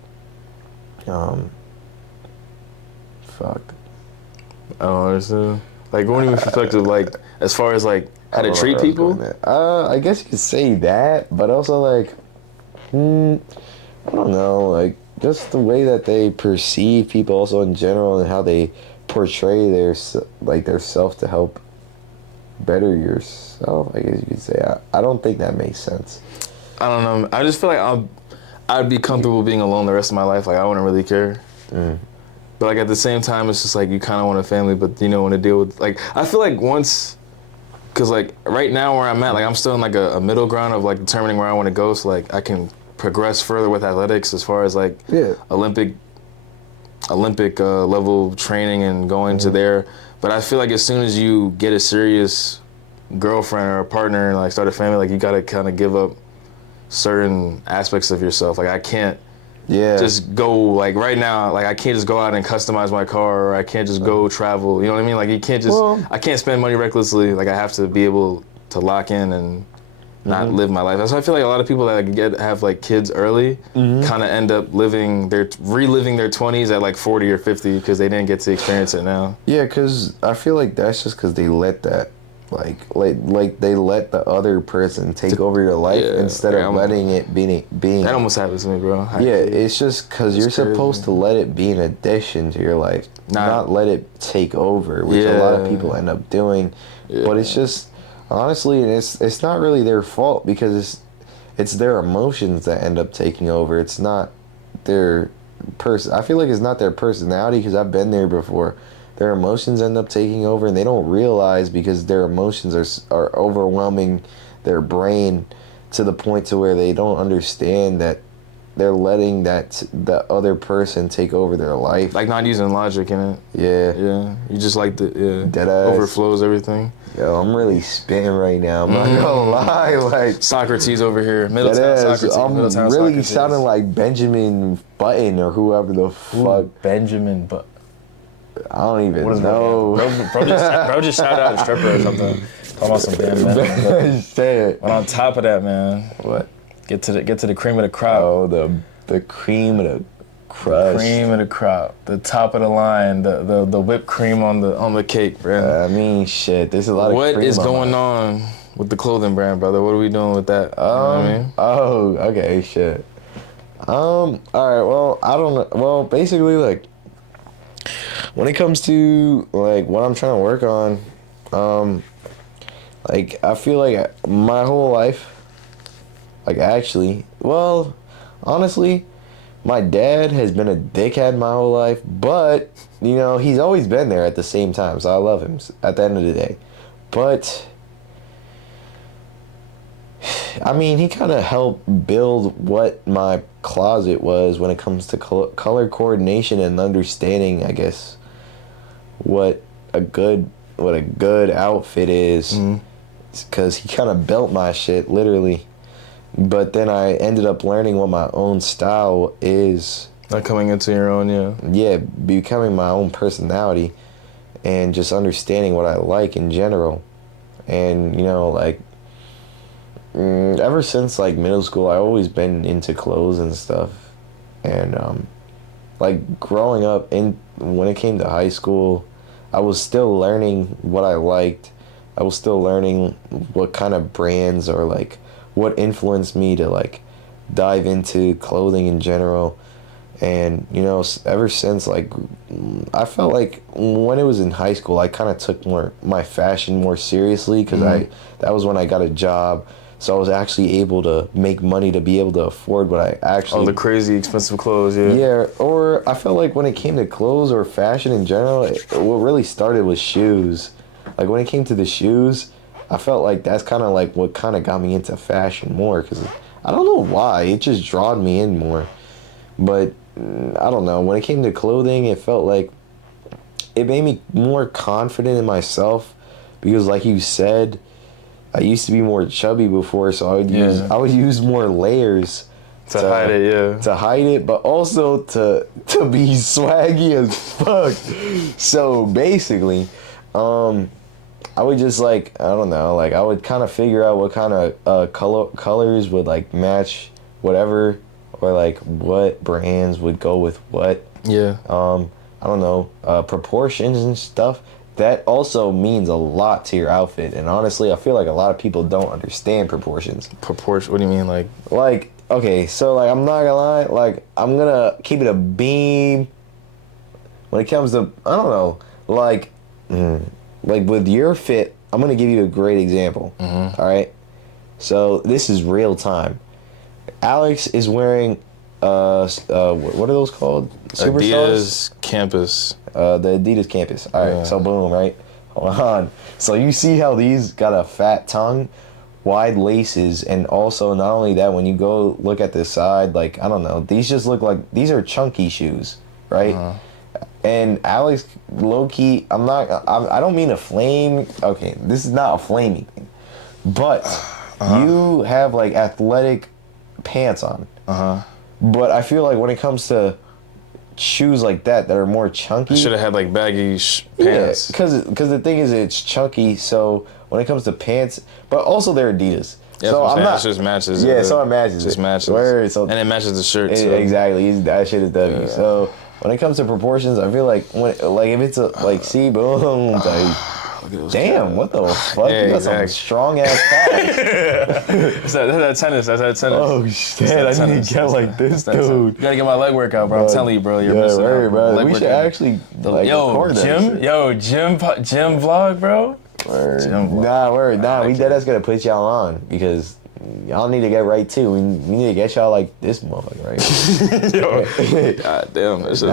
fuck. I don't understand. Like, what do you mean perspective? Like, as far as like how to treat people? I guess you could say that, but also like, I don't know, like just the way that they perceive people, also in general, and how they portray their self to help better yourself, I guess you could say. I don't think that makes sense. I don't know. I just feel like I'd be comfortable being alone the rest of my life. Like, I wouldn't really care. But like at the same time, it's just like you kind of want a family, but you don't want to deal with, like, I feel like once, because like right now where I'm at, like I'm still in like a middle ground of like determining where I want to go, so like I can progress further with athletics as far as like Olympic level training and going to there. But I feel like as soon as you get a serious girlfriend or a partner and like start a family, like you gotta kind of give up certain aspects of yourself. Like I can't just go, like right now, like I can't just go out and customize my car, or I can't just go travel. You know what I mean? Like you can't just, I can't spend money recklessly. Like I have to be able to lock in and not live my life. So I feel like a lot of people that have like kids early kind of end up reliving their 20s at like 40 or 50 because they didn't get to experience it now. Yeah, because I feel like that's just because they let that, like they let the other person take over your life instead of letting it being. That almost happens to me, bro. It's just because you're supposed to let it be an addition to your life, not let it take over, which a lot of people end up doing. But it's just, honestly, and it's not really their fault, because it's their emotions that end up taking over. It's not their person. I feel like it's not their personality, because I've been there before. Their emotions end up taking over, and they don't realize, because their emotions are overwhelming their brain to the point to where they don't understand that they're letting the other person take over their life. Like not using logic in it. Yeah. You just like Dead ass. overflows everything. Yo, I'm really spitting right now. I'm not gonna lie. Like Socrates over here. Middletown Socrates. I'm Middletown really Socrates. sounding like Benjamin Button or whoever the fuck. Benjamin Button. I don't even know. Bro just shouted out a stripper or something. Talking about some damn man. But on top of that, man. What? Get to the cream of the crop. Oh, the cream of the crust. Cream of the crop. The top of the line. The whipped cream on the cake, bro. I mean, shit. There's a lot of What cream is on going it. on with the clothing brand, brother? What are we doing with that? You know what I mean? Oh, okay, shit. All right. Well, I don't know. Well, basically, like, when it comes to like what I'm trying to work on, like I feel like my whole life, like actually, well, honestly, my dad has been a dickhead my whole life, but you know he's always been there at the same time, so I love him at the end of the day. But I mean, he kind of helped build what my closet was when it comes to color coordination and understanding, I guess, what a good outfit is. Because he kind of built my shit, literally. But then I ended up learning what my own style is. Not coming into your own, yeah. Yeah, becoming my own personality and just understanding what I like in general. And, like, ever since, like, middle school, I've always been into clothes and stuff. And, like, growing up, when it came to high school, I was still learning what I liked. I was still learning what kind of brands or, like, what influenced me to, like, dive into clothing in general. And, ever since, like, I felt like when it was in high school, I kind of took my fashion more seriously because that was when I got a job. So I was actually able to make money to be able to afford what I actually... Oh, the crazy expensive clothes, yeah. Yeah, or I felt like when it came to clothes or fashion in general, what really started was shoes. Like, when it came to the shoes, I felt like that's kind of like what kind of got me into fashion more because I don't know why. It just drawed me in more. But I don't know. When it came to clothing, it felt like it made me more confident in myself because, like you said, I used to be more chubby before, so I would use more layers to hide it, yeah. To hide it, but also to be swaggy as fuck. So basically, I would just I don't know, I would kind of figure out what kind of colors would match whatever, or what brands would go with what. Yeah. I don't know, proportions and stuff. That also means a lot to your outfit, and honestly, I feel like a lot of people don't understand proportions. Proportion? What do you mean, Okay, so I'm not gonna lie, I'm gonna keep it a beam. When it comes to, I don't know, with your fit, I'm gonna give you a great example. Mm-hmm. All right, so this is real time. Alex is wearing what are those called? Superstars? Adidas Campus. The Adidas Campus. All right, so boom, right? Hold on. So you see how these got a fat tongue, wide laces, and also not only that, when you go look at the side, I don't know, these just look like, these are chunky shoes, right? Uh-huh. And Alex, low-key, I don't mean to flame, okay, this is not a flaming thing, but you have athletic pants on. Uh-huh. But I feel like when it comes to shoes like that are more chunky, I should have had baggy pants. Yeah, because the thing is, it's chunky. So when it comes to pants, but also they're Adidas. Yeah, so I'm not. It just matches. Yeah, so it matches. Just matches. And it matches the shirt. So. Exactly. That shit is W. Yeah. So when it comes to proportions, I feel like if it's see, boom, damn, what the fuck? Yeah, you got some strong ass calves. That's tennis. That's tennis. Oh shit! I need to get this, dude. You gotta get my leg workout, bro. I'm telling you, bro. You're missing out, bro. We should actually record gym vlog, bro. We dead ass gonna put y'all on because y'all need to get right too. We need to get y'all this motherfucker right. Yo, god damn, that shit.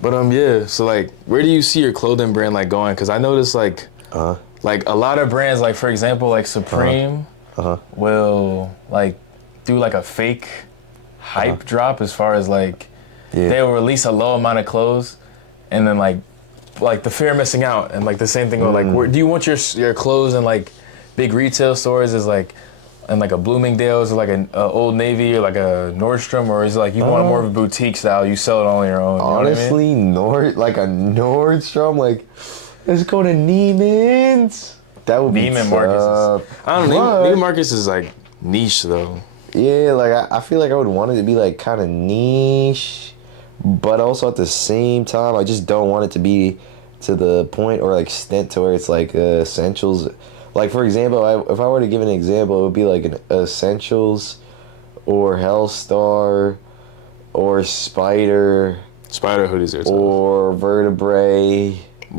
But yeah, so where do you see your clothing brand going? Because I noticed a lot of brands, for example, Supreme will do a fake hype drop as far as they will release a low amount of clothes, and then the fear of missing out, and the same thing with where do you want your clothes in big retail stores is and a Bloomingdale's or an Old Navy or a Nordstrom, or is it you want more of a boutique style, you sell it all on your own? Honestly, you know what I mean? a Nordstrom, let's go to Neiman's. That would be Neiman Marcus. I don't know. Neiman Marcus is niche though. Yeah, I feel I would want it to be kind of niche, but also at the same time, I just don't want it to be to the point or extent to where it's essentials. For example, if I were to give an example, it would be an Essentials or Hellstar or Spider hoodies or Vertebrae.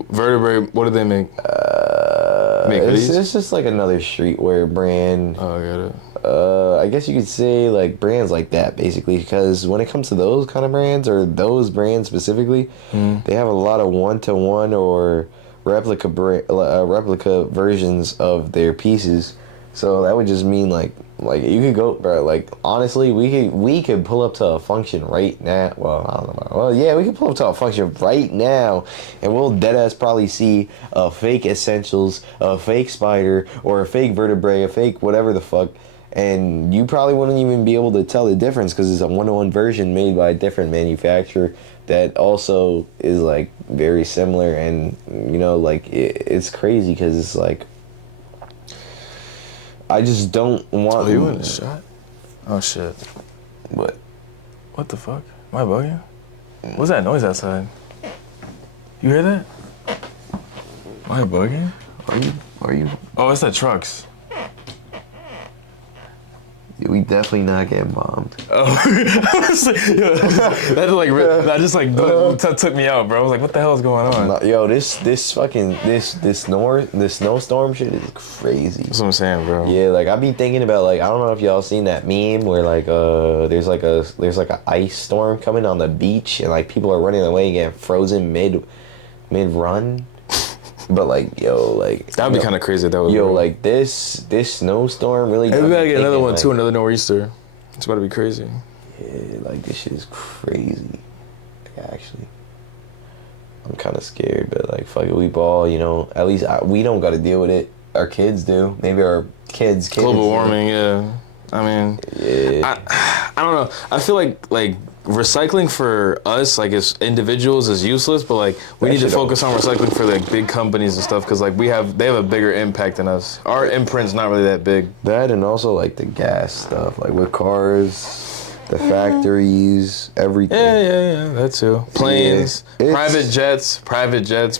Vertebrae, what do they make? Make hoodies? It's just another streetwear brand. Oh, I got it. I guess you could say brands like that basically, because when it comes to those kind of brands or those brands specifically, they have a lot of one-to-one or replica versions of their pieces. So that would just mean Like you could go, bro. Like honestly, we could pull up to a function right now. Well, I don't know. Well, yeah, we could pull up to a function right now, and we'll deadass probably see a fake Essentials, a fake Spider, or a fake Vertebrae, a fake whatever the fuck. And you probably wouldn't even be able to tell the difference because it's a one-to-one version made by a different manufacturer that also is like very similar. And you know, like it's crazy because it's like I just don't want. Oh, you in the shot? Oh shit! What? What the fuck? Am I bugging? What's that noise outside? You hear that? Am I bugging? Are you? Oh, it's the trucks. We definitely not getting bombed. Oh, that just like took me out, bro. I was like, what the hell is going on? Yo, this snowstorm shit is crazy. That's what I'm saying, bro. Yeah, like I be thinking about like I don't know if y'all seen that meme where like there's like a ice storm coming on the beach and like people are running away and getting frozen mid run. But like That'd be kind of crazy. That was like this snowstorm really. Hey, we gotta get another one like, too. Another nor'easter. It's about to be crazy. Yeah, like this shit is crazy. Like, actually, I'm kind of scared, but like fuck it, we ball. You know, at least we don't got to deal with it. Our kids do. Maybe our kids. Global warming. Yeah. I mean, yeah. I don't know. I feel like recycling for us, like as individuals, is useless. But like we need to focus on recycling for like big companies and stuff, because like they have a bigger impact than us. Our imprint's not really that big. That and also like the gas stuff, like with cars, the factories, everything. Yeah, that too. Planes, Yeah. private jets. Private jets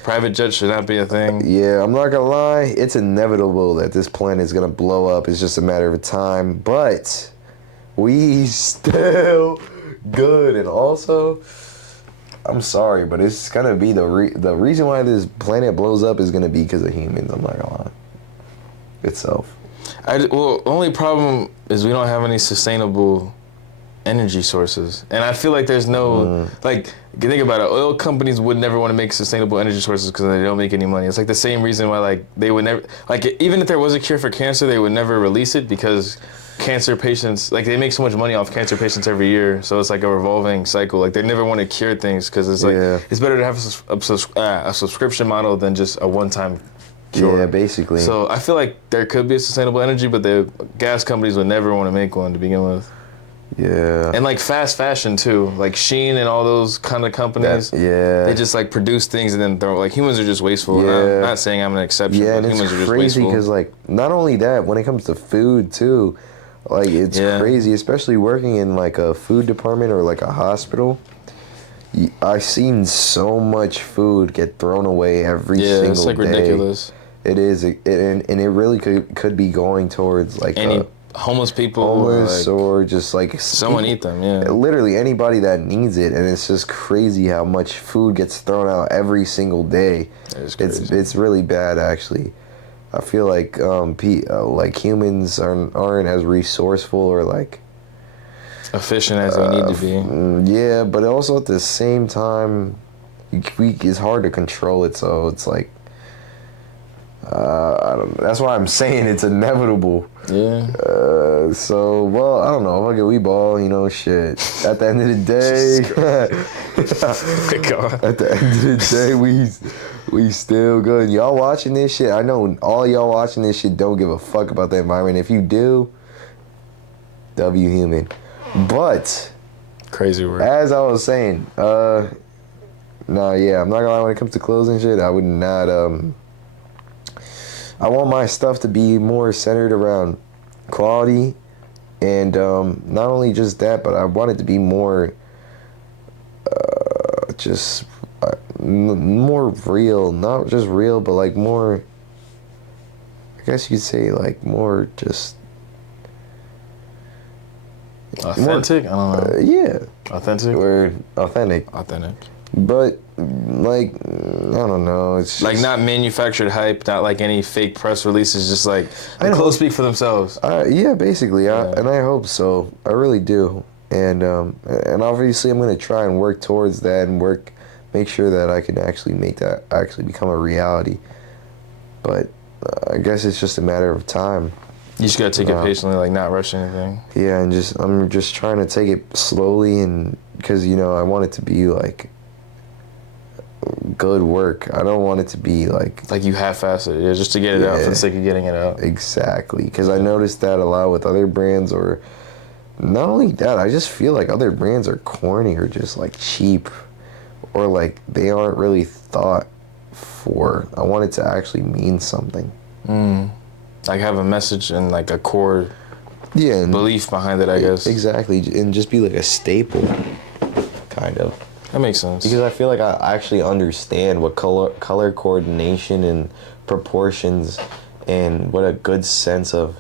should not be a thing. Yeah, I'm not gonna lie. It's inevitable that this planet is gonna blow up. It's just a matter of time. But we still good. And also, I'm sorry, but it's gonna be the reason why this planet blows up is gonna be because of humans. I'm not gonna lie. Itself. The only problem is we don't have any sustainable energy sources, and I feel like there's no like, think about it, oil companies would never want to make sustainable energy sources because they don't make any money. It's like the same reason why like they would never, like even if there was a cure for cancer, they would never release it because cancer patients, like they make so much money off cancer patients every year, so it's like a revolving cycle. Like they never want to cure things because it's like it's better to have a subscription model than just a one-time cure. Yeah, basically. So I feel like there could be a sustainable energy, but the gas companies would never want to make one to begin with. Yeah. And like fast fashion too, like Shein and all those kind of companies. They just like produce things and then throw. Like humans are just wasteful. Yeah. I'm not saying I'm an exception. Yeah, but and humans it's are just crazy wasteful. because like not only that, when it comes to food too, like it's crazy, especially working in like a food department or like a hospital. I've seen so much food get thrown away every single day. Yeah, it's like ridiculous. It is, and it really could be going towards like any homeless people, like, or just like someone eat them. Yeah, literally anybody that needs it, and it's just crazy how much food gets thrown out every single day. It's really bad actually. I feel like like humans aren't as resourceful or like efficient as they need to be. Yeah, but also at the same time, it's hard to control it. So it's like. I don't know. That's why I'm saying it's inevitable. Yeah. So, well, I don't know. Fuck it, we ball, you know, shit. At the end of the day, at the end of the day, we still good. Y'all watching this shit, I know all y'all watching this shit don't give a fuck about the environment. If you do, W human. But, crazy word. as I was saying, I'm not gonna lie, when it comes to clothes and shit, I would not, I want my stuff to be more centered around quality, and not only just that, but I want it to be more, more real. Not just real, but like more. I guess you could say like more just authentic. I don't know. Yeah. Authentic. Or authentic. Authentic. But like I don't know, it's just, like not manufactured hype, not like any fake press releases, just like the clothes speak for themselves. Yeah, basically, Yeah. and I hope so. I really do, and obviously I'm gonna try and work towards that and make sure that I can actually make that actually become a reality. But I guess it's just a matter of time. You just gotta take it No. patiently, like not rush anything. Yeah, and I'm just trying to take it slowly, and because I want it to be like good work. I don't want it to be like Like you half-ass it, yeah, just to get it out for Yeah. the sake of getting it out. exactly, because I noticed that a lot with other brands, or not only that, I just feel like other brands are corny or just like cheap, or like they aren't really thought for. I want it to actually mean something. Like have a message and like a core Yeah, and belief behind it, I guess. exactly, and just be like a staple, kind of. That makes sense. Because I feel like I actually understand what color coordination and proportions and what a good sense of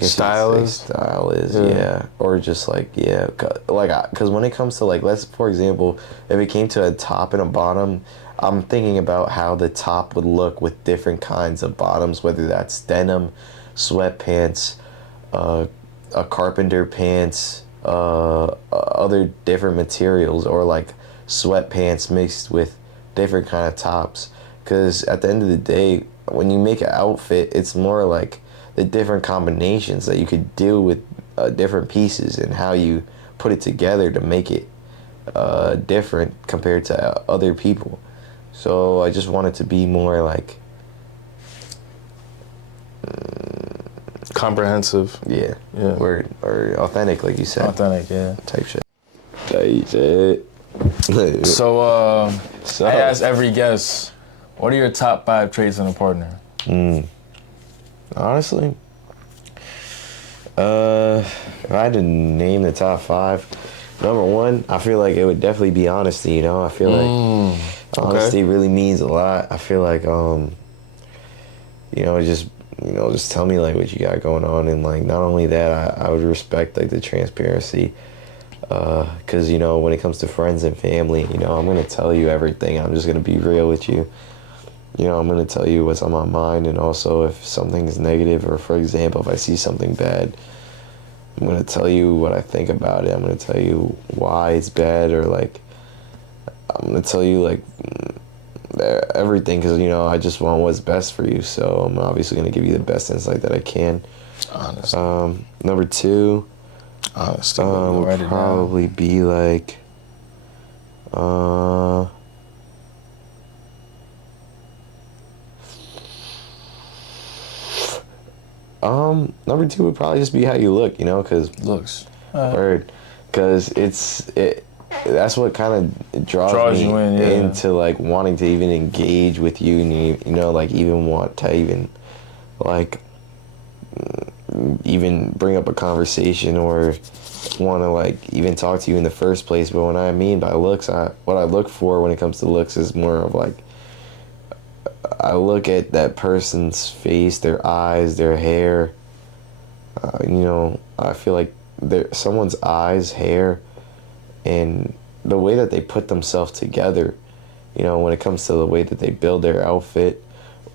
Style is? Style is, Yeah. yeah. Or just like, yeah. Because when it comes to like, let's, for example, if it came to a top and a bottom, I'm thinking about how the top would look with different kinds of bottoms, whether that's denim, sweatpants, a carpenter pants, other different materials, or like sweatpants mixed with different kind of tops. Because at the end of the day, when you make an outfit, it's more like the different combinations that you could do with different pieces and how you put it together to make it different compared to other people. So I just want it to be more like Comprehensive. yeah, Yeah. or authentic, like you said, Authentic, yeah. type shit. Type shit. So, So- I ask every guest, what are your top 5 traits in a partner? Honestly, if I had to name the top 5, number 1, I feel like it would definitely be honesty. I feel like honesty really means a lot. I feel like just tell me like what you got going on, and like not only that, I would respect like the transparency. Because when it comes to friends and family, I'm gonna tell you everything. I'm just gonna be real with you. I'm going to tell you what's on my mind, and also if something is negative, or for example, if I see something bad, I'm going to tell you what I think about it. I'm going to tell you why it's bad, or like, I'm going to tell you like everything, because, I just want what's best for you. So I'm obviously going to give you the best insight that I can. Honest. Number 2, Honesty. would Write it down. probably be like, number 2 would probably just be how you look, because Looks. because that's what kind of draws me you in, yeah. into like wanting to even engage with you, and like even want to even like even bring up a conversation, or want to like even talk to you in the first place. But when I mean by looks, what I look for when it comes to looks is more of like, I look at that person's face, their eyes, their hair. I feel like someone's eyes, hair, and the way that they put themselves together, when it comes to the way that they build their outfit,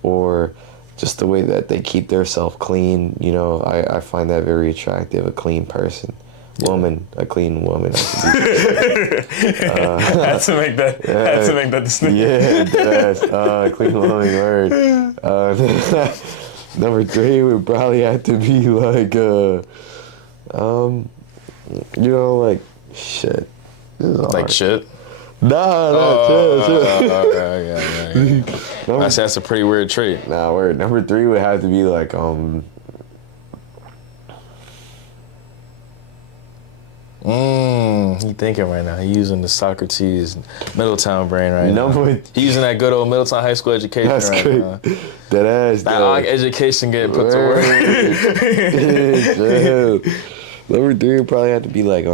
or just the way that they keep their self clean, I find that very attractive. A clean person. Woman, a clean woman. Had to make that distinction. Yeah, that's clean woman word. Number 3 would probably have to be like, like shit. This is Like hard. shit. Nah, Okay. That's a pretty weird trait. Nah, word. Number 3 would have to be like, He thinking right now. He using the Socrates Middletown brain right Number- now. He using that good old Middletown high school education That's right great. now. That ass. That like education getting put to work. Word. Number 3 would probably have to be like,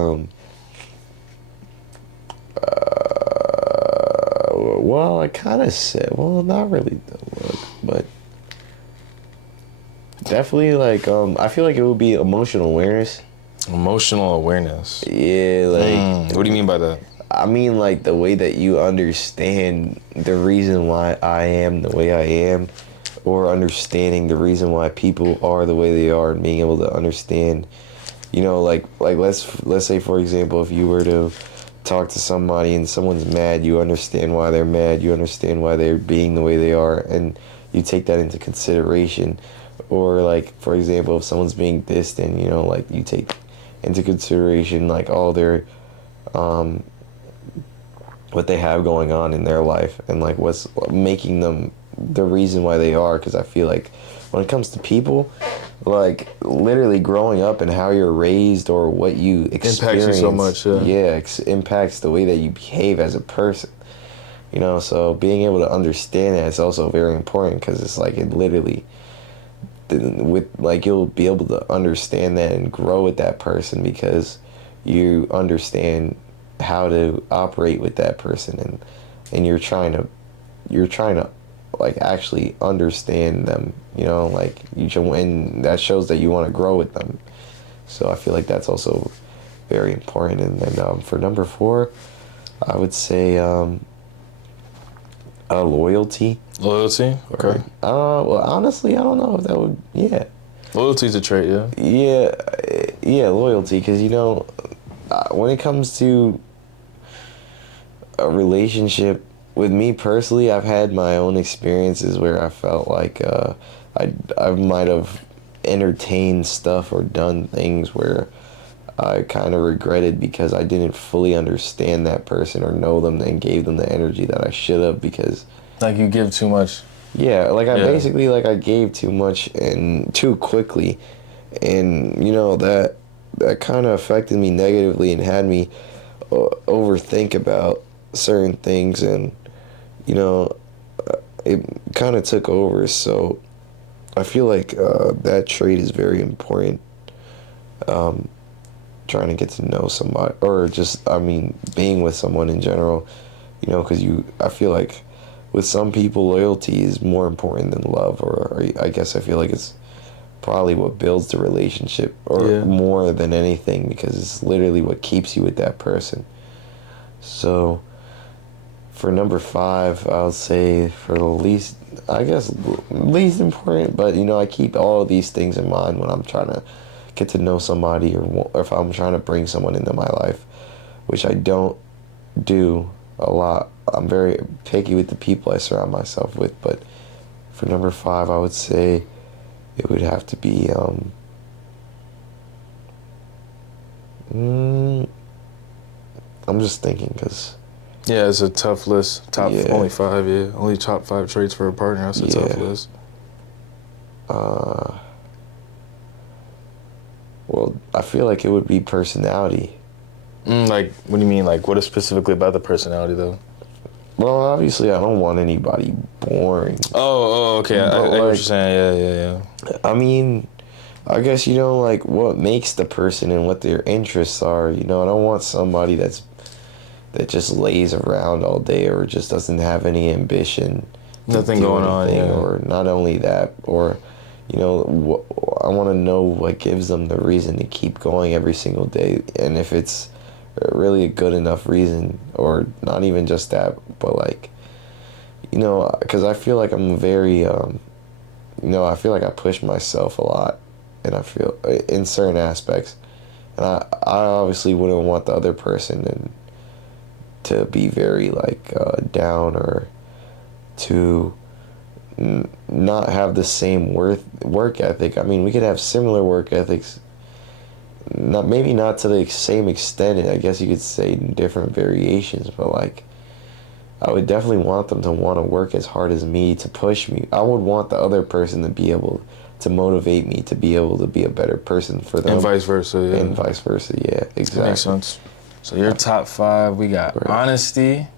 well, I kind of said, well, not really the look, but definitely like, I feel like it would be emotional awareness. Emotional awareness. Yeah, like, What do you mean by that? I mean, like, the way that you understand the reason why I am the way I am, or understanding the reason why people are the way they are, and being able to understand, like let's say, for example, if you were to talk to somebody and someone's mad, you understand why they're mad, you understand why they're being the way they are, and you take that into consideration. or like for example, if someone's being distant, you know, like you take into consideration like all their what they have going on in their life and like what's making them the reason why they are. Because I feel like when it comes to people, like literally growing up and how you're raised or what you experience Impacts you so much, yeah. impacts the way that you behave as a person, you know. So being able to understand that is also very important, because it's like it literally with like you'll be able to understand that and grow with that person because you understand how to operate with that person, and you're trying to like actually understand them, you know, like you should, and that shows that you want to grow with them. So I feel like that's also very important. And then for number 4, I would say loyalty. Loyalty? Okay. Well, honestly, I don't know if that would, yeah. Loyalty's a trait, yeah. Yeah, loyalty, because, you know, when it comes to a relationship, with me personally, I've had my own experiences where I felt like I might have entertained stuff or done things where I kind of regretted because I didn't fully understand that person or know them and gave them the energy that I should have, because Like you give too much. yeah, like I Yeah. basically like I gave too much and too quickly, and you know that kind of affected me negatively and had me overthink about certain things, and you know it kind of took over. So I feel like that trait is very important. Trying to get to know somebody, or just I mean being with someone in general, you know, because I feel like with some people loyalty is more important than love, or I guess I feel like it's probably what builds the relationship, or Yeah. more than anything, because it's literally what keeps you with that person. So for number 5, I'll say for the least, I guess least important, but you know, I keep all of these things in mind when I'm trying to get to know somebody, or if I'm trying to bring someone into my life, which I don't do a lot. I'm very picky with the people I surround myself with, but for number 5, I would say it would have to be I'm just thinking, because Yeah, it's a tough list. Yeah. Only 5, yeah. Only top 5 traits for a partner. That's a tough Yeah. list. well, I feel like it would be personality. Like, what do you mean? Like, what is specifically about the personality, though? Well, obviously I don't want anybody boring. Okay. I But, get what like- you're saying. Yeah. I mean, I guess, you know, like what makes the person and what their interests are. You know, I don't want somebody that just lays around all day, or just doesn't have any ambition. to Nothing do going on, anything, yeah. Or not only that, or, you know, I want to know what gives them the reason to keep going every single day, and if it's really a good enough reason, or not even just that, but like, you know, because I feel like I'm very, you know, I feel like I push myself a lot, and I feel in certain aspects, and I obviously wouldn't want the other person to be very like down, or to not have the same work ethic. I mean, we could have similar work ethics, maybe not to the same extent, I guess you could say in different variations, but like I would definitely want them to want to work as hard as me, to push me. I would want the other person to be able to motivate me to be able to be a better person for them. And vice versa, yeah. And vice versa, yeah, exactly. Makes sense. So your top 5, we got Right. honesty,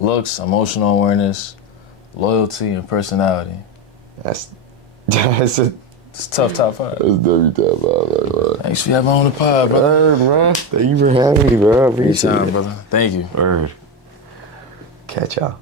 looks, emotional awareness, loyalty, and personality. That's It's a tough top 5. definitely tough. Thanks for having me on the pod, brother. Bro. Thank you for having me, bro. I appreciate Anytime, it. brother. Thank you. Word. Catch y'all.